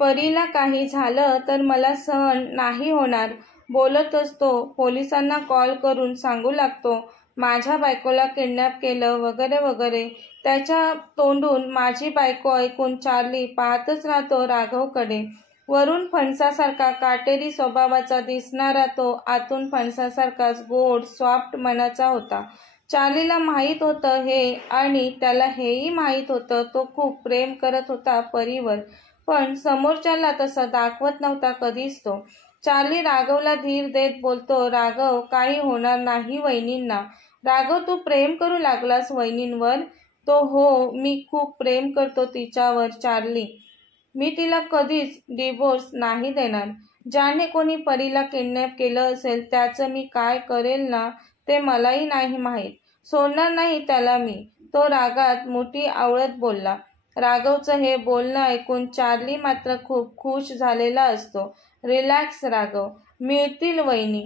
परीला काही झालं तर मला सहन नाही होणार बोलतच तो पोलिसांना कॉल करून सांगू लागतो, माझ्या बायकोला किडनॅप केलं वगैरे वगैरे. त्याच्या तोंडून माझी बायको ऐकून चार्ली पाहतच राहतो राघवकडे. वरून फणसासारखा काटेरी स्वभावाचा दिसणारा तो आतून फणसासारखाच गोड सॉफ्ट मनाचा होता. चार्लीला माहीत होतं हे आणि त्याला हेही माहीत होतं तो खूप प्रेम करत होता परीवर, पण समोरच्याला तसं दाखवत नव्हता कधीच तो. चार्ली राघवला धीर देत बोलतो, राघव काही होणार नाही वहिनींना. राघव तू प्रेम करू लागलास वहिनींवर? तो हो, मी खूप प्रेम करतो तिच्यावर चार्ली. मी तिला कधीच डिव्होर्स नाही देणार. ज्याने कोणी परीला किडनॅप केलं असेल त्याचं मी काय करेल ना ते मलाही नाही माहीत. सोडणार नाही त्याला मी, तो रागात मुठी आवळत बोलला. राघवचं हे बोलणं ऐकून चार्ली मात्र खूप खुश झालेला असतो. रिलॅक्स राघव, मिळतील वहिनी,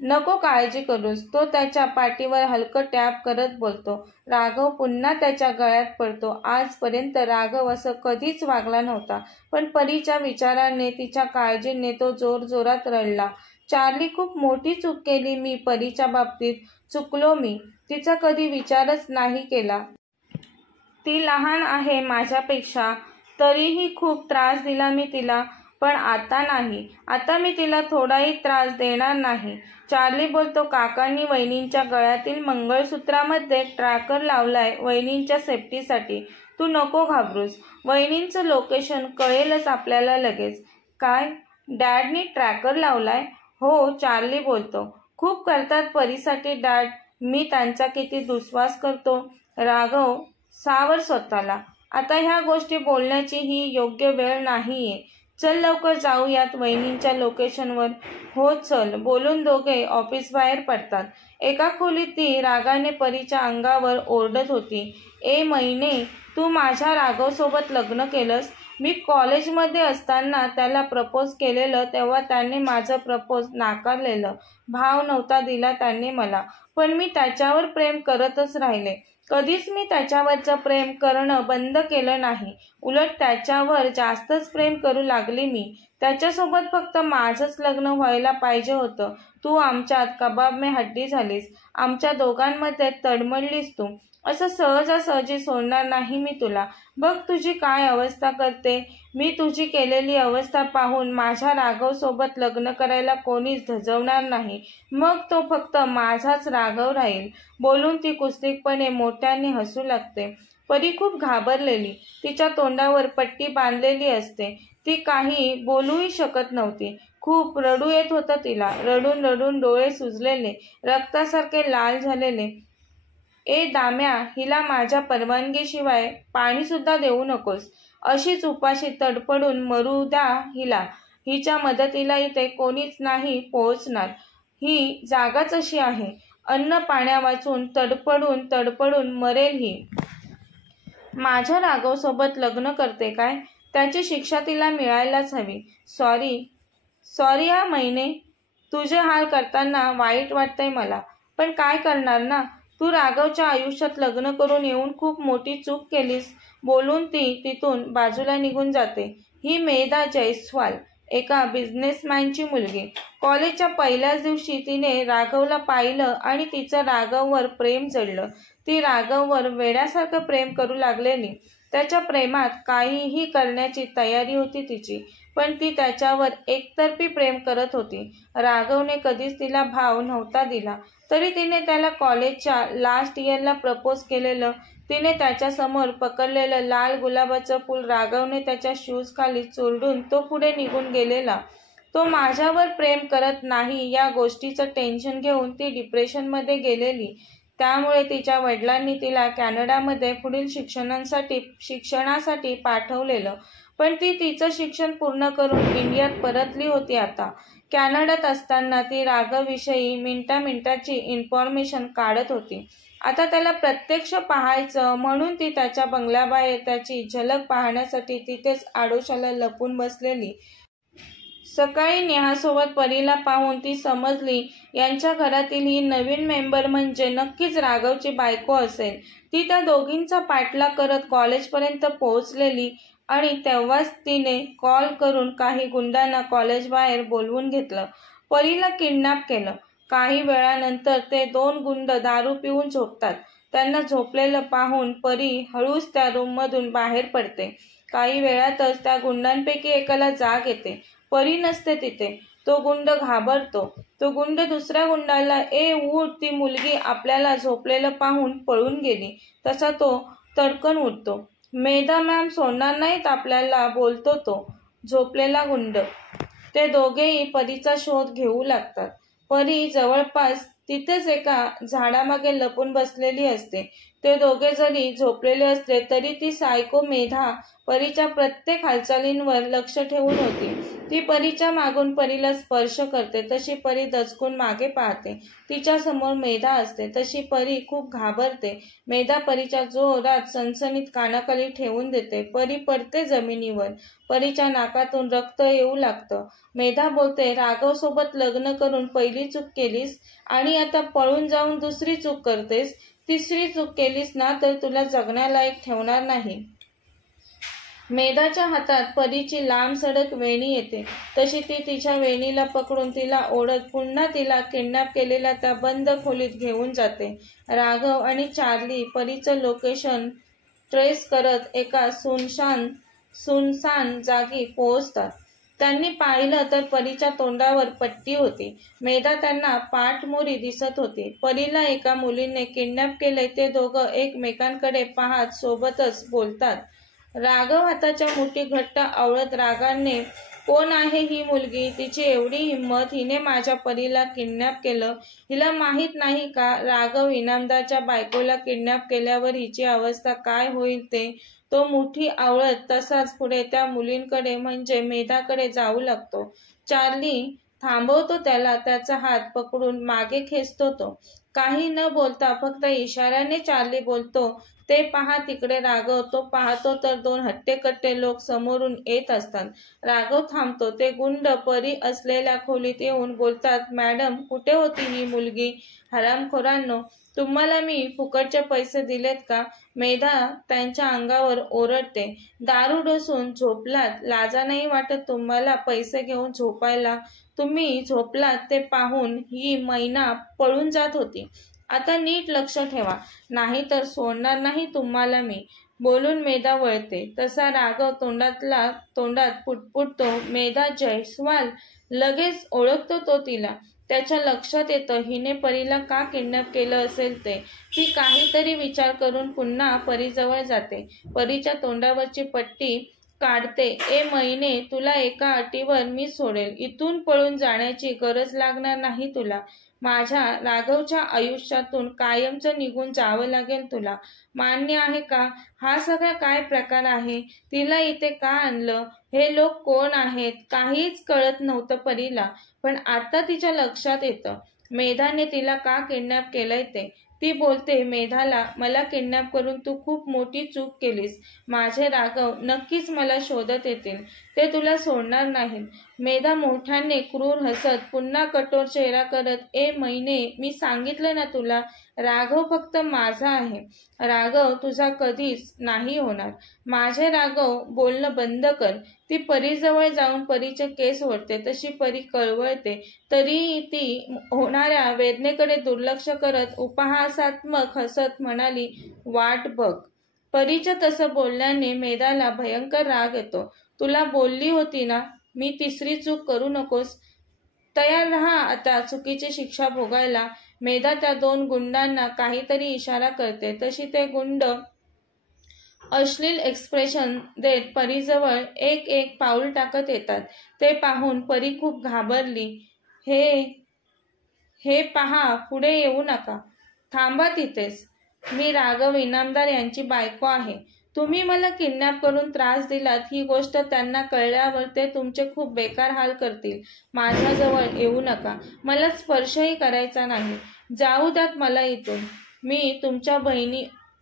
नको काळजी करूस, तो त्याच्या पाठीवर हलकं टॅप करत बोलतो. राघव पुन्हा त्याच्या गळ्यात पडतो. आजपर्यंत राघव असं कधीच वागला नव्हता, पण परीच्या विचाराने तिच्या काळजीने तो जोरजोरात रडला. चार्ली खूप मोठी चूक केली मी परीच्या बाबतीत, चुकलो मी, तिचा कधी विचारच नाही केला. ती लहान आहे माझ्यापेक्षा, तरीही खूप त्रास दिला मी तिला, पण आता नाही, आता मी तिला थोडाही त्रास देणार नाही. चार्ली बोलतो, काकांनी वहिनींच्या गळ्यातील मंगळसूत्रामध्ये ट्रॅकर लावलाय वहिनींच्या सेफ्टीसाठी, तू नको घाबरूस, वहिनींचं लोकेशन कळेलच आपल्याला लगेच. काय, डॅडनी ट्रॅकर लावलाय? हो, चार्ली बोलतो. खूप करतात परीसाठी डॅड, मी त्यांचा किती दुस्वास करतो. राघव सावर स्वतःला, आता ह्या गोष्टी बोलण्याची ही योग्य वेळ नाहीये. चल लवकर जाऊयात वहिनींच्या लोकेशनवर. हो चल, बोलून दोघे ऑफिस बाहेर पडतात. एका खोलीत ती रागाने परीच्या अंगावर ओरडत होती. ए महिने, तू माझ्या राघवसोबत लग्न केलंस? मी कॉलेजमध्ये असताना त्याला प्रपोज केलेलं तेव्हा त्याने माझं प्रपोज नाकारलेलं. भाव नव्हता दिला त्याने मला, पण मी त्याच्यावर प्रेम करतच राहिले. कधीच मी त्याच्यावरचं प्रेम करणं बंद केलं नाही, उलट त्याच्यावर जास्तच प्रेम करू लागले मी. त्याच्यासोबत फक्त माझंच लग्न व्हायला पाहिजे होतं. तू आमच्यात कबाब में हड्डी झालीस, आमच्या दोघांमध्ये तडमडलीस तू. असं सहजासहजी सोडणार नाही मी तुला. बघ तुझी काय अवस्था करते. मी तुझी केलेली अवस्था पाहून माझ्या राघवसोबत लग्न करायला कोणीच धजवणार नाही, मग तो फक्त माझाच राघव राहील. बोलून ती कुत्सितपणे मोठ्याने हसू लागते. परी खूप घाबरलेली, तिच्या तोंडावर पट्टी बांधलेली असते, ती काही बोलूही शकत नव्हती. खूप रडू येत होतं तिला, रडून रडून डोळे सुजलेले, रक्तासारखे लाल झालेले. ए दाम्या, हिला माझ्या परवानगीशिवाय पाणीसुद्धा देऊ नकोस. अशीच उपाशी तडपडून मरू द्या हिला. हिच्या मदतीला इथे कोणीच नाही पोहोचणार. ही जागाच अशी आहे. अन्न पाण्या वाचून तडपडून तडपडून मरेल ही. माझ्या राघवसोबत लग्न करते काय? त्याची शिक्षा तिला मिळायलाच हवी. सॉरी हा महिने, तुझे हाल करताना वाईट वाटतंय मला, पण काय करणार ना. तू राघवच्या आयुष्यात लग्न करून येऊन खूप मोठी चूक केलीस. बोलून ती तिथून बाजूला निघून जाते. ही मेधा जयस्वाल, एका बिझनेसमॅनची मुलगी. कॉलेजच्या पहिल्याच दिवशी तिने राघवला पाहिलं आणि तिचं राघववर प्रेम जडलं. ती राघववर वेड्यासारखं प्रेम करू लागलेली. त्याच्या प्रेमात काहीही करण्याची तयारी होती तिची, पण ती त्याच्यावर एकतर्फी प्रेम करत होती. राघवने कधीच तिला भाव नव्हता दिला, तरी तिने त्याला कॉलेजच्या लास्ट इयरला प्रपोज केलेलं. तिने त्याच्यासमोर पकडलेलं लाल गुलाबाचं फूल राघवने त्याच्या शूज खाली चुरडून तो पुढे निघून गेलेला. तो माझ्यावर प्रेम करत नाही या गोष्टीचं टेन्शन घेऊन ती डिप्रेशनमध्ये गेलेली. त्यामुळे तिच्या वडिलांनी तिला कॅनडामध्ये पुढील शिक्षणासाठी पाठवलेलं, पण ती तिचं शिक्षण पूर्ण करून इंडियात परतली होती. आता कॅनडात असताना ती राघवविषयी मिनिटाची इन्फॉर्मेशन काढत होती. आता त्याला प्रत्यक्ष पाहायचं म्हणून ती त्याच्या बंगल्याबाहेर त्याची झलक पाहण्यासाठी तिथेच आडोशाला लपून बसलेली. सकाळी नेहासोबत परीला पाहून ती समजली यांच्या घरातील ही नवीन मेंबर म्हणजे नक्कीच राघवची बायको असेल. ती त्या दोघींचा पाठलाग करत कॉलेजपर्यंत पोहोचलेली. आणि तेव्हाच तिने कॉल करून काही गुंडांना कॉलेजबाहेर बोलवून घेतलं. परीला किडनॅप केलं. काही वेळानंतर ते 2 गुंड दारू पिऊन झोपतात. त्यांना झोपलेलं पाहून परी हळूच त्या रूममधून बाहेर पडते. काही वेळातच त्या गुंडांपैकी एकाला जाग येते. परी नसते तिथे. तो गुंड घाबरतो. तो गुंड दुसऱ्या गुंडाला "ए उठ, ती मुलगी आपल्याला झोपलेलं पाहून पळून गेली." तसा तो तडकन उठतो. "मेधा मॅम सोडणार नाहीत आपल्याला," बोलतो तो झोपलेला गुंड. ते दोघेही परीचा शोध घेऊ लागतात. परी जवळपास तिथेच एका झाडामागे लपून बसलेली असते. ते दोघे जरी झोपलेले असले तरी ती सायको मेधा परीच्या प्रत्येक हालचालींवर लक्ष ठेवून होती. ती परीच्या मागून परीला स्पर्श करते तशी परी दचकून मागे पाहते. तिच्यासमोर मेधा असते तशी परी खूप घाबरते. मेधा परीच्या जोरात सणसणीत कानाखाली ठेवून देते. परी पडते जमिनीवर. परीच्या नाकातून रक्त येऊ लागतं. मेधा बोलते, "राघवसोबत लग्न करून पहिली चूक केलीस आणि आता पळून जाऊन दुसरी चूक करतेस. तिसरी चूक केलीस ना तर तुला जगण्यालायक ठेवणार नाही." मेधाच्या हातात परीची लांबसडक वेणी येते. तशी ती तिच्या वेणीला पकडून तिला ओढत पुन्हा तिला किडनॅप केलेल्या त्या बंद खोलीत घेऊन जाते. राघव आणि चार्ली परीचं लोकेशन ट्रेस करत एका सुनसान जागी पोहोचतात. त्यांनी पाहिलं तर परीच्या तोंडावर पट्टी होती. मेधा त्यांना पाठमोरी दिसत होती. परीला एका मुलीने किडनॅप केलंय ते दोघं एकमेकांकडे पाहत सोबतच बोलतात. राघव हाताच्या मुठी घट्ट आवळत रागाने, "कोण आहे ही मुलगी? तिची एवढी हिंमत? हिने माझ्या परीला किडनॅप केलं. हिला माहीत नाही का राघव इनामदारच्या बायकोला किडनॅप केल्यावर हिची अवस्था काय होईल ते?" तो मुठी आवळत तसाच पुढे त्या मुलींकडे म्हणजे मेधाकडे जाऊ लागतो. चार्ली थांबवतो त्याला. त्याचा हात पकडून मागे खेचतो तो. काही न बोलता फक्त इशाऱ्याने चार्ली बोलतो, "ते पहा तिकडे राघव." तो पाहतो तर 2 हट्टेकट्टे लोक समोरून येत असतात. राघव थांबतो. ते गुंड परी असलेल्या खोलीत येऊन बोलतात, "मॅडम, कुठे होती ही मुलगी? हरामखोरांनो, तुम्हाला मी फुकटचे पैसे दिलेत का?" मेधा त्यांच्या अंगावर ओरडते, "दारू डोसून झोपलात? लाजा नाही वाटत तुम्हाला पैसे घेऊन झोपायला? तुम्ही झोपलात ते पाहून ही मैना पळून जात होती. आता नीट लक्ष ठेवा, नाही तर सोडणार नाही तुम्हाला मी." बोलून मेधा वळते. तसा राघव तोंडात पुटपुटतो, "मेधा जयस्वाल." लगेच ओळखतो तो तिला. त्याच्या लक्षात येतं हिने परीला का किडनॅप केलं असेल ते. ती काहीतरी विचार करून पुन्हा परीजवळ जाते. परीच्या तोंडावरची पट्टी काढते. "ए मैने, तुला एका अटीवर मी सोडेल. इथून पळून जाण्याची गरज लागणार नाही तुला. माझ्या राघवच्या आयुष्यातून कायमचं निघून जावं लागेल तुला. मान्य आहे का? हा सगळा काय प्रकार आहे? तिला इथे का आणलं? हे लोक कोण आहेत?" काहीच कळत नव्हतं परीला. पण आता तिच्या लक्षात येतं मेधाने तिला का किडनॅप केलंय ते. ती बोलते मेधाला, "मला किडनॅप करून तू खूप मोठी चूक केलीस. माझे राघव नक्कीच मला शोधत येतील. ते तुला सोडणार नाहीत." मेधा मोठ्याने क्रूर हसत पुन्हा कठोर चेहरा करत, "ए मैने, मी सांगितलं ना तुला, राघव फक्त माझा आहे. राघव तुझा कधीच नाही होणार." "माझे राघव." बोलणं बंद कर. ती परीजवळ जाऊन परीचे केस ओढते. तशी परी कळवळते. तरी ती होणाऱ्या वेदनेकडे दुर्लक्ष करत उपहासात्मक हसत म्हणाली, "वाट बघ." परीच्या तसं बोलल्याने मेधाला भयंकर राग येतो. "तुला बोलली होती ना, मी तिसरी चूक करू नकोस. तयार राहा आता चुकीची शिक्षा भोगायला." मेधा त्या 2 गुंडांना काहीतरी इशारा करते. तशी ते गुंड अश्लील एक्सप्रेशन देत परीजवळ एक एक पाऊल टाकत येतात. ते पाहून परी खूप घाबरली. हे पहा, पुढे येऊ नका. थांबा तिथेच. मी राघव इनामदार यांची बायको आहे. तुम्ही मला किडनॅप करून त्रास दिलात ही गोष्ट त्यांना कळल्यावर ते तुमचे खूप बेकार हाल करतील. माझ्याजवळ येऊ नका. मला स्पर्शही करायचा नाही. जाऊ द्यात मला इथून. मी तुमच्या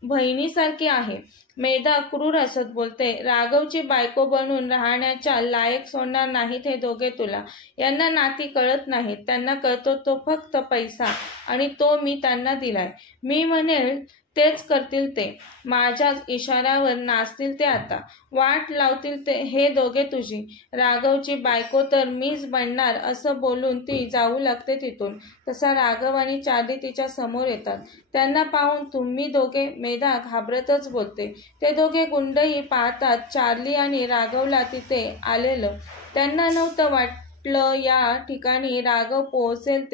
बहिणीसारखी आहे." मेधा क्रूर हसत बोलते, "राघवची बायको बनून राहण्याच्या लायक सोडणार नाहीत हे दोघे तुला. यांना नाती कळत नाहीत. त्यांना कळतो तो फक्त पैसा आणि तो मी त्यांना दिलाय. मी म्हणेल तेच करतील ते, माझ्याच इशाऱ्यावर नाचतील ते आता, वाट लावतील ते हे दोघे तुझी, राघवची बायको तर मीच बनणार असं बोलून ती जाऊ लागते तिथून. तसा राघव आणि चार्ली तिच्या समोर येतात. त्यांना पाहून तुम्ही दोघे, मेधा घाबरतच बोलते. ते दोघे गुंडही पाहतात चार्ली आणि राघवला तिथे आलेलं. त्यांना नव्हतं वाटलं या ठिकाणी राघव पोहोचेल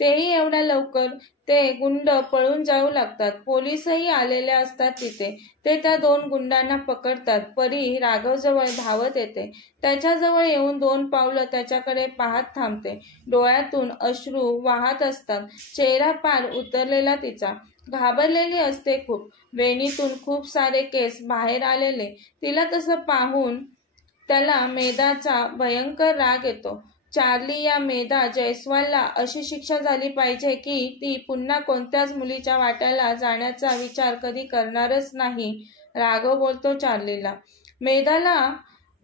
तेही एवढ्या लवकर. ते गुंड पळून जाऊ लागतात. पोलीसही आलेले असतात तिथे. ते त्या दोन गुंडांना पकडतात. परी राघवजवळ धावत येते. त्याच्याजवळ येऊन 2 पावलं त्याच्याकडे पाहत थांबते. डोळ्यातून अश्रू वाहत असतात. चेहरा पार उतरलेला तिचा. घाबरलेली असते खूप. वेणीतून खूप सारे केस बाहेर आलेले. तिला तसं पाहून त्याला मेधाचा भयंकर राग येतो. चार्ली, या मेधा जयस्वालला अशी शिक्षा झाली पाहिजे की ती पुन्हा कोणत्याच मुलीच्या वाट्याला जाण्याचा विचार कधी करणारच नाही. राघव बोलतो चार्लीला. मेधाला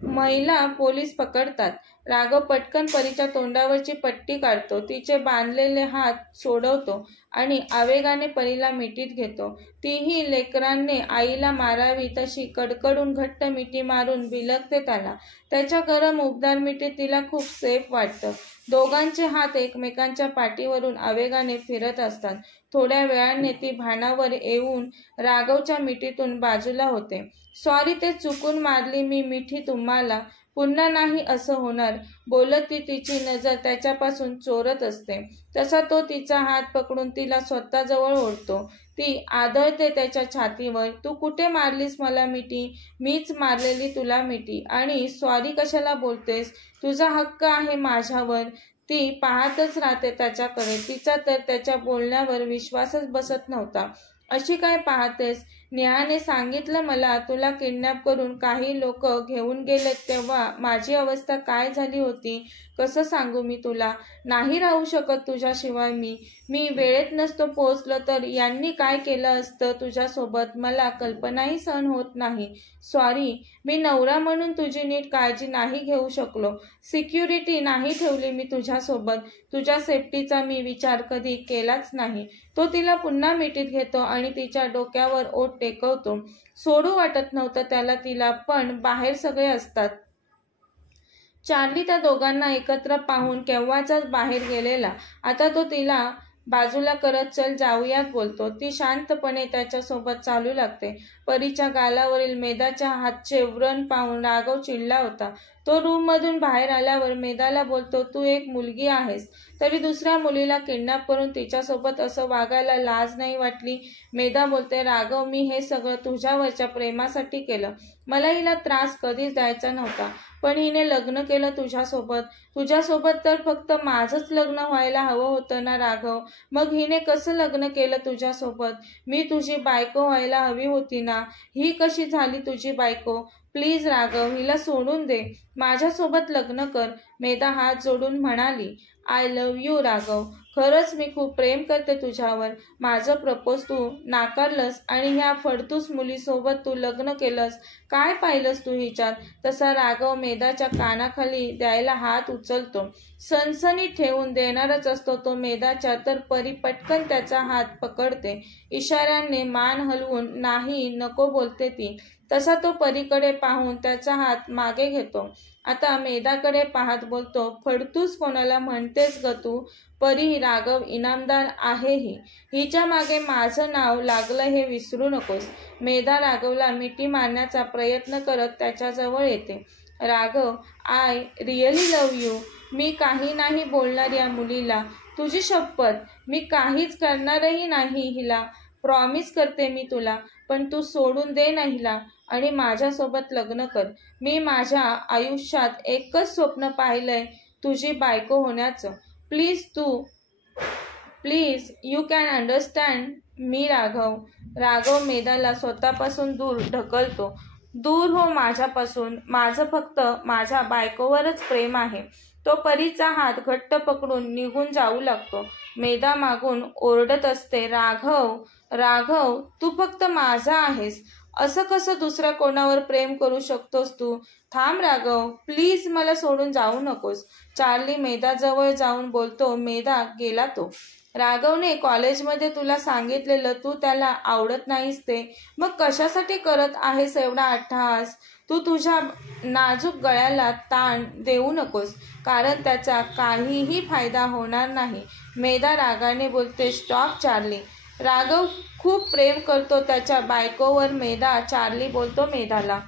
महिला पोलीस पकडतात. राघव पटकन परीच्या तोंडावरची पट्टी काढतो. तिचे बांधलेले हात सोडवतो आणि आवेगाने परीला मिठीत घेतो. तीही लेकरांनी आईला मारावी तशी कडकडून घट्ट मिठी मारून बिलगते त्याला. त्याच्या गरम उबदार मिठीत तिला खूप सेफ वाटतं. दोघांचे हात एकमेकांच्या पाठीवरून आवेगाने फिरत असतात. थोड्या वेळाने ती भानावर येऊन राघवच्या मिठीतून बाजूला होते. सॉरी, ते चुकून मारली मी मिठी तुम्हाला, पुन्हा नाही असं होणार, बोलत ती तिची नजर त्याच्यापासून चोरत असते. तसा तो तिचा हात पकडून तिला स्वतःजवळ ओढतो. ती आदळते त्याच्या छातीवर. तू कुठे मारलीस मला मिठी? मीच मारलेली तुला मिठी. आणि सॉरी कशाला बोलतेस? तुझा हक्क आहे माझ्यावर. ती पाहतच राहते त्याच्याकडे. तिचा तर त्याच्या बोलण्यावर विश्वासच बसत नव्हता. अशी काय पाहतेस? नेहाने सांगितलं मला तुला किडनॅप करून काही लोक घेऊन गेलेत तेव्हा माझी अवस्था काय झाली होती. कसं सांगू मी तुला? नाही राहू शकत तुझ्याशिवाय मी वेळेत नसतो पोहोचलो तर यांनी काय केलं असतं तुझ्यासोबत मला कल्पनाही सहन होत नाही. सॉरी, मी नवरा म्हणून तुझी नीट काळजी नाही घेऊ शकलो. सिक्युरिटी नाही ठेवली मी तुझ्यासोबत. तुझ्या सेफ्टीचा मी विचार कधी केलाच नाही. तो तिला पुन्हा मिठीत घेतो आणि तिच्या डोक्यावर ओठ टेकवतो. सोडू वाटत नव्हतं त्याला तिला, पण बाहेर सगळे असतात. चार्ली त्या दोघांना एकत्र पाहून केव्हाचाच बाहेर गेलेला. आता तो तिला बाजूला करत चल जाऊयात बोलतो. ती शांतपणे त्याच्यासोबत चालू लागते. परीच्या गालावरील मेधाच्या हातचे व्रण पाहून राघव चिडला होता. तो रूममधून बाहेर आल्यावर मेधाला बोलतो, तू एक मुलगी आहेस तरी दुसऱ्या मुलीला किडनॅप करून तिच्यासोबत असं वागायला लाज नाही वाटली? मेधा बोलते, राघव, मी हे सगळं तुझ्यावरच्या प्रेमासाठी केलं. मला हिला त्रास कधीच द्यायचा नव्हता, पण हिने लग्न केलं तुझ्यासोबत तर फक्त माझंच लग्न व्हायला हवं होतं ना राघव. मग हिने कसं लग्न केलं तुझ्यासोबत? मी तुझी बायको व्हायला हवी होती ना. ही कशी झाली तुझी बायको? प्लीज राघव, हिला सोडून दे. माझ्यासोबत लग्न कर. मेधा हात जोडून म्हणाली, आय लव्ह यू राघव. खरंच मी खूप प्रेम करते तुझ्यावर. माझं प्रपोज तू नाकारलंस आणि ह्या फडतूस मुलीसोबत तू लग्न केलंस. काय पाहिलंस तू हिच्यात? तसा राघव मेधाच्या कानाखाली द्यायला हात उचलतो. सनसनी ठेवून देणारच असतो तो मेधाच्या, तर परी पटकन त्याचा हात पकडते. इशाऱ्याने मान हलवून नाही नको बोलते ती. तसा तो परीकडे पाहून त्याचा हात मागे घेतो. आता मेधाकडे पाहत बोलतो, फडतूस कोणाला म्हणतेस ग तू? परी, राघव इनामदार आहे हिच्या मागे माझं नाव लागलं हे विसरू नकोस. मेधा राघवला मिठी मारण्याचा प्रयत्न करत त्याच्याजवळ येते. Raghav, I really love you. मी काही नाही बोलणार या मुलीला. तुझी शपथ, मी काहीच करणारही नाही हिला. प्रॉमिस करते मी तुला. पण तू सोडून दे ना हिला आणि माझ्यासोबत लग्न कर. मी माझ्या आयुष्यात एकच स्वप्न पाहिलंय, तुझी बायको होण्याचं. प्लीज यू कॅन अंडरस्टँड मी राघव. राघव मेधाला स्वतःपासून दूर ढकलतो. दूर हो माझ्यापासून. माझं फक्त माझ्या बायकोवरच प्रेम आहे. तो परीचा हात घट्ट पकडून निघून जाऊ लागतो. मेधा मागून ओरडत असते, राघव, तू फक्त माझा आहेस. असं कसं दुसऱ्या कोणावर प्रेम करू शकतोस तू? थांब राघव, प्लीज मला सोडून जाऊ नकोस. चार्ली मेधाजवळ जाऊन बोलतो, मेधा, गेला तो. राघवने कॉलेजमध्ये तुला सांगितलेलं तू त्याला आवडत नाहीस ते, मग कशासाठी करत आहेस एवढा अट्टहास? तू तुझ्या नाजूक गळ्याला ताण देऊ नकोस, कारण त्याचा काहीही फायदा होणार नाही. मेधा रागाने बोलते. Stop Charlie. राघव खूप प्रेम करतो त्याच्या बायकोवर. मेधा. चार्ली बोलतो मेधाला.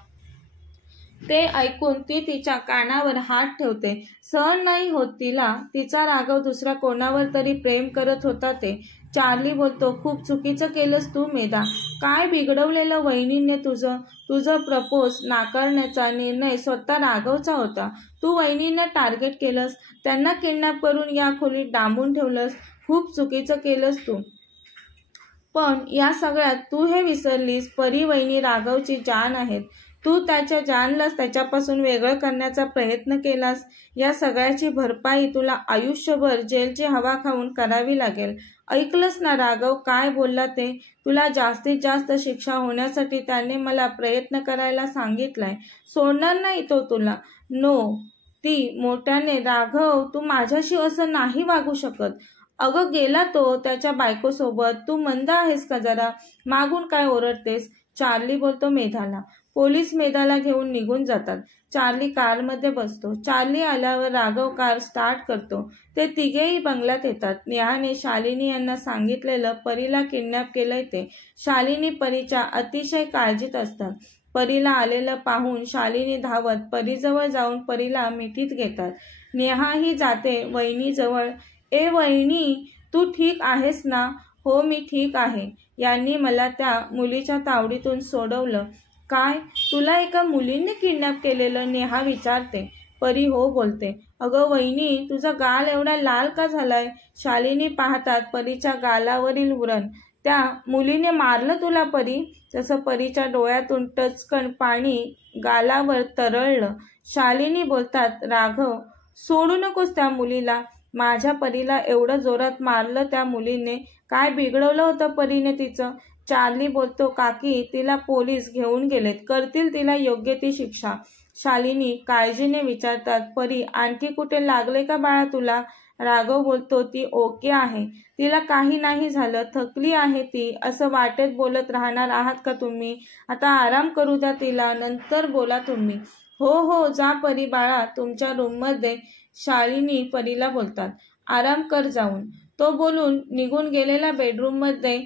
ते ऐकून ती तिच्या कानावर हात ठेवते. सहन नाही होत तिला. तिचा राघव दुसऱ्या कोणावर तरी प्रेम करत होता ते. चार्ली बोलतो. खूप चुकीचं केलंस तू मेधा. काय बिघडवलेलं वहिनीने तुझं? तुझं प्रपोज नाकारण्याचा निर्णय स्वतः राघवचा होता. तू वहिनींना टार्गेट केलंस, त्यांना किडनॅप करून या खोलीत डांबून ठेवलंस. खूप चुकीचं केलंस तू. पण या सगळ्यात तू हे विसरलीस, परी वहिनी राघवची जान आहेत. तू त्याच्या जानलाच त्याच्यापासून वेगळं करण्याचा प्रयत्न केलास. या सगळ्याची भरपाई तुला आयुष्यभर जेलची हवा खाऊन करावी लागेल. ऐकलंस ना राघव काय बोलला ते? तुला जास्तीत जास्त शिक्षा होण्यासाठी त्याने मला प्रयत्न करायला सांगितलाय. सोडणार नाही तो तुला. नो. ती मोठ्याने. राघव तू माझ्याशी असं नाही वागू शकत. अगं गेला तो त्याच्या बायकोसोबत. तू मंद आहेस का जरा? मागून काय ओरडतेस? चार्ली बोलतो मेधाला. पोलीस मेधाला घेऊन निघून जातात. चार्ली कारमध्ये बसतो. चार्ली आल्यावर राघव कार स्टार्ट करतो. ते तिघेही बंगल्यात येतात. नेहाने शालिनी यांना सांगितलेलं परीला किडनॅप केलंय ते. शालिनी परीच्या अतिशय काळजीत असतात. परीला आलेलं पाहून शालिनी धावत परीजवळ जाऊन परीला मिठीत घेतात. नेहाही जाते वहिनीजवळ. ए वहिनी, तू ठीक आहेस ना? हो मी ठीक आहे. यांनी मला त्या मुलीच्या तावडीतून सोडवलं. काय? तुला एका मुलीने किडनॅप केलेलं? नेहा विचारते. परी हो बोलते. अगं वहिनी, तुझा गाल एवढा लाल का झालाय? शालिनी पाहतात परीच्या गालावरील व्रण. त्या मुलीने मारलं तुला परी? तसं परीच्या डोळ्यातून टचकन पाणी गालावर तरळलं. शालिनी बोलतात. राघव सोडू नकोस त्या मुलीला. माझ्या परीला एवढं जोरात मारलं त्या मुलीने? काय बिघडवलं होतं परीने तिचं? चार्ली बोलतो. काकी तिला पोलीस घेऊन गेलेत, करतील तिला योग्य ती शिक्षा. शालिनी काळजीने विचारतात. परी आणखी कुठे लागले का बाळा तुला? राघव बोलतो. ती ओके आहे, तिला काही नाही झालं, थकली आहे ती. असं वाटेत बोलत राहणार आहात का तुम्ही? आता आराम करू द्या तिला, नंतर बोला तुम्ही. हो हो जा परी बाळा तुमच्या रूममध्ये. शालिनी परीला बोलतात. आराम कर जाऊन. तो बोलून निघून गेलेला बेडरूममध्ये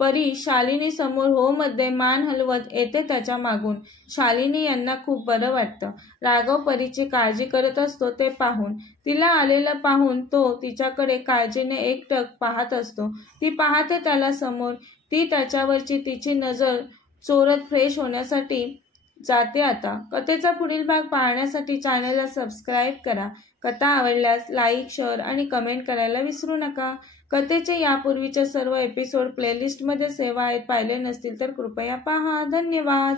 परी शालिनी समोर हो मध्ये मान हलवत येते त्याच्या मागून. शालिनी यांना खूप बरं वाटतं. राघव परीची काळजी करत असतो ते पाहून. तिला आलेलं पाहून तो तिच्याकडे काळजीने एकटक पाहत असतो. ती पाहते त्याला समोर. ती त्याच्यावरची तिची नजर चोरत फ्रेश होण्यासाठी जाते. आता कथेचा पुढील भाग पाहण्यासाठी चॅनलला सबस्क्राईब करा. कथा आवडल्यास लाईक, शेअर आणि कमेंट करायला विसरू नका. कथेचे यापूर्वीचे सर्व एपिसोड प्लेलिस्टमध्ये सेव्ह आहेत. पाहिले नसतील तर कृपया पहा. धन्यवाद.